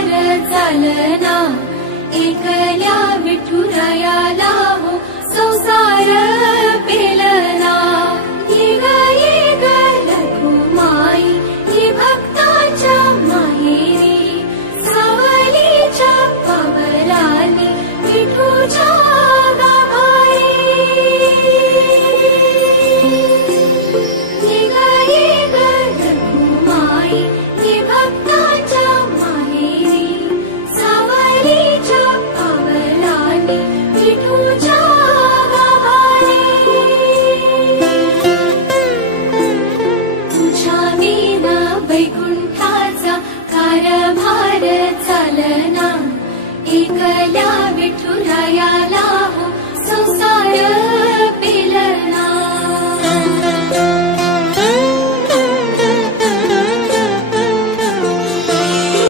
कारभार चालना, एकल्या विठुरायाला हो संसार पेलना। ये ग रघुमाई ही भक्ताच्या माहेरी, सावलीच्या पावलांनी विठूच्या कारभार चालना, एकल्या विठुरायाला हो संसार